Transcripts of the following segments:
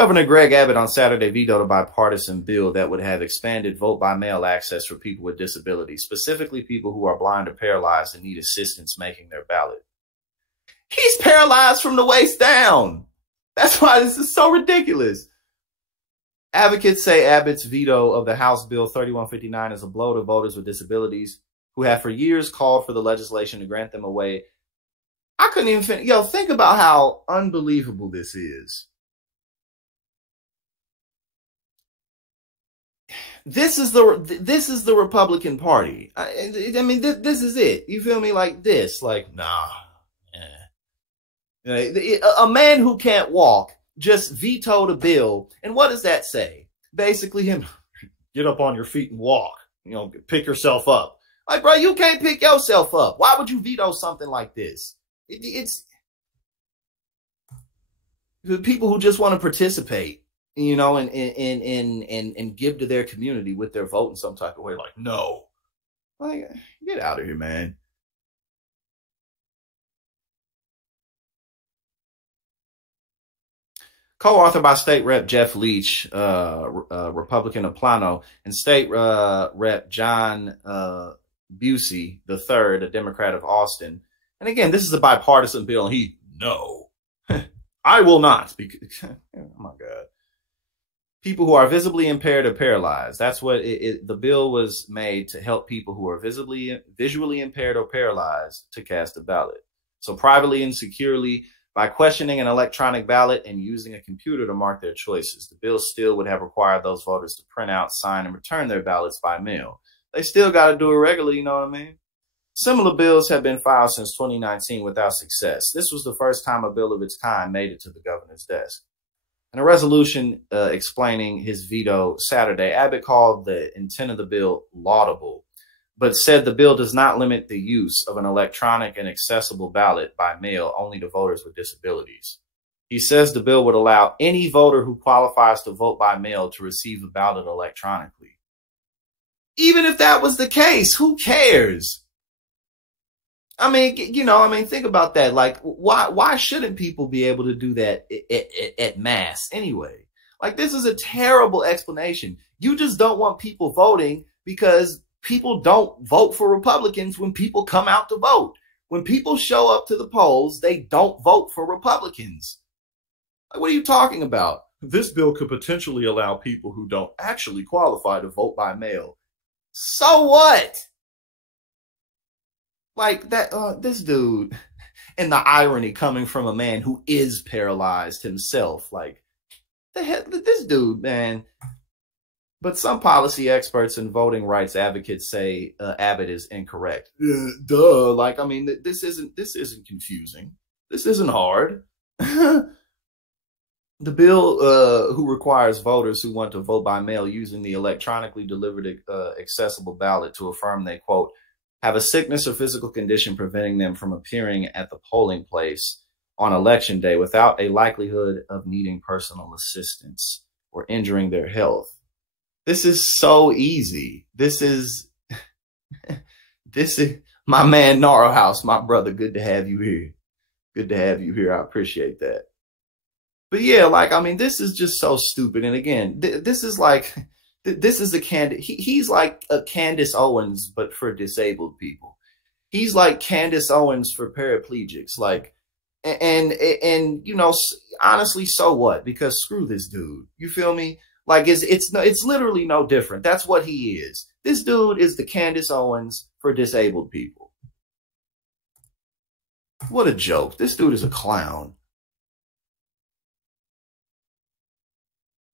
Governor Greg Abbott on Saturday vetoed a bipartisan bill that would have expanded vote-by-mail access for people with disabilities, specifically people who are blind or paralyzed and need assistance making their ballot. He's paralyzed from the waist down. That's why this is so ridiculous. Advocates say Abbott's veto of the House Bill 3159 is a blow to voters with disabilities who have for years called for the legislation to grant them away. I couldn't even finish. Yo, think about how unbelievable this is. This is the Republican Party. I mean, this is it. You feel me? Like this, like, nah. A man who can't walk just vetoed a bill. And what does that say? Basically him, get up on your feet and walk, pick yourself up. Like, bro, you can't pick yourself up. Why would you veto something like this? It's the people who just want to participate, and give to their community with their vote in some type of way. Like, no, like, get out of here, man. Co-authored by State Rep Jeff Leach, Republican of Plano, and State Rep John Busey III, a Democrat of Austin. And again, this is a bipartisan bill, and no, I will not. Oh my God. People who are visibly impaired or paralyzed. That's what the bill was made to help people who are visually impaired or paralyzed to cast a ballot. So privately and securely, by questioning an electronic ballot and using a computer to mark their choices. The bill still would have required those voters to print out, sign, and return their ballots by mail. They still got to do it regularly, you know what I mean? Similar bills have been filed since 2019 without success. This was the first time a bill of its kind made it to the governor's desk. In a resolution explaining his veto Saturday, Abbott called the intent of the bill laudable, but said the bill does not limit the use of an electronic and accessible ballot by mail only to voters with disabilities. He says the bill would allow any voter who qualifies to vote by mail to receive a ballot electronically. Even if that was the case, who cares? I mean, think about that. Like, why shouldn't people be able to do that at mass anyway? Like, this is a terrible explanation. You just don't want people voting because people don't vote for Republicans when people come out to vote. When people show up to the polls, they don't vote for Republicans. Like, what are you talking about? This bill could potentially allow people who don't actually qualify to vote by mail. So what? Like that, this dude, and the irony coming from a man who is paralyzed himself. Like, the heck, this dude, man. But some policy experts and voting rights advocates say Abbott is incorrect. Duh. Like, I mean, this isn't confusing. This isn't hard. The bill who requires voters who want to vote by mail using the electronically delivered accessible ballot to affirm they, quote, have a sickness or physical condition preventing them from appearing at the polling place on election day without a likelihood of needing personal assistance or injuring their health. This is so easy. This is my man Naro House, my brother. Good to have you here. Good to have you here. I appreciate that. But yeah, like, I mean, this is just so stupid. And again, this is like, this is a he's like a Candace Owens, but for disabled people. He's like Candace Owens for paraplegics. Like, and honestly, so what? Because screw this dude. You feel me? Like, it's literally no different. That's what he is. This dude is the Candace Owens for disabled people. What a joke. This dude is a clown.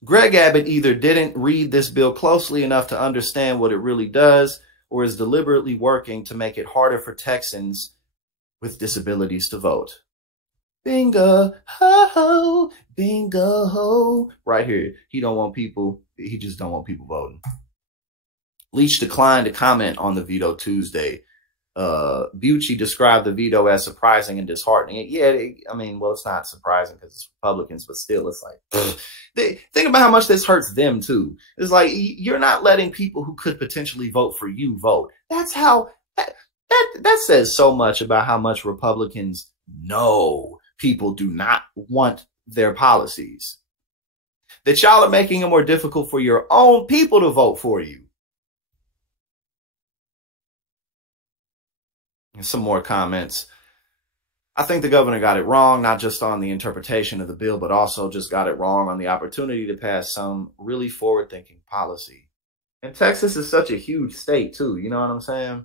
Greg Abbott either didn't read this bill closely enough to understand what it really does, or is deliberately working to make it harder for Texans with disabilities to vote. Bingo, ho, ho, bingo, ho. Right here. He just don't want people voting. Leach declined to comment on the veto Tuesday. Busey described the veto as surprising and disheartening. Yeah, it's not surprising because it's Republicans, but still, it's like, think about how much this hurts them too. It's like, you're not letting people who could potentially vote for you vote. That's how, that says so much about how much Republicans know people do not want their policies. that y'all are making it more difficult for your own people to vote for you. And some more comments. I think the governor got it wrong, not just on the interpretation of the bill, but also just got it wrong on the opportunity to pass some really forward-thinking policy. And Texas is such a huge state, too. You know what I'm saying?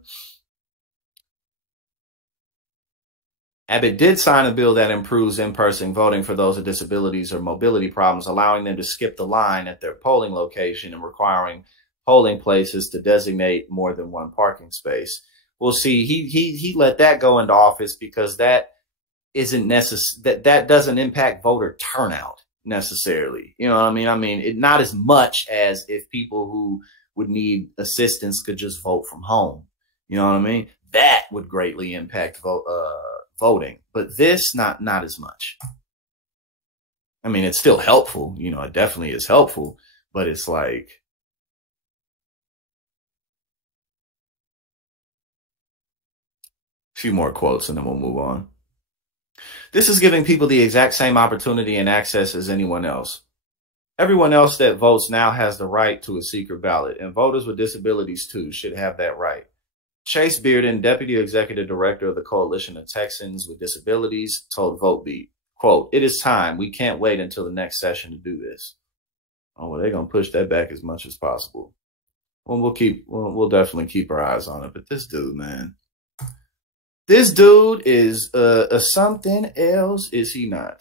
Abbott did sign a bill that improves in-person voting for those with disabilities or mobility problems, allowing them to skip the line at their polling location and requiring polling places to designate more than one parking space. We'll see. He let that go into office because that isn't necessary. That doesn't impact voter turnout necessarily. You know what I mean? I mean, not as much as if people who would need assistance could just vote from home. You know what I mean? That would greatly impact voting, but this not as much. I mean, it's still helpful. You know, it definitely is helpful, but it's like, a few more quotes and then we'll move on. This is giving people the exact same opportunity and access as anyone else. Everyone else that votes now has the right to a secret ballot, and voters with disabilities too should have that right. Chase Bearden, Deputy Executive Director of the Coalition of Texans with Disabilities, told VoteBeat, quote, "It is time. We can't wait until the next session to do this." Oh, well, they're going to push that back as much as possible. Well, we'll definitely keep our eyes on it. But this dude, man, this dude is something else, is he not?